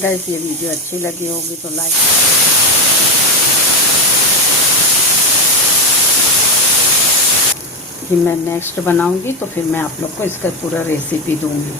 गाइस ये वीडियो अच्छी लगी होगी तो लाइक, कि मैं नेक्स्ट बनाऊंगी तो फिर मैं आप लोग को इसका पूरा रेसिपी दूंगी।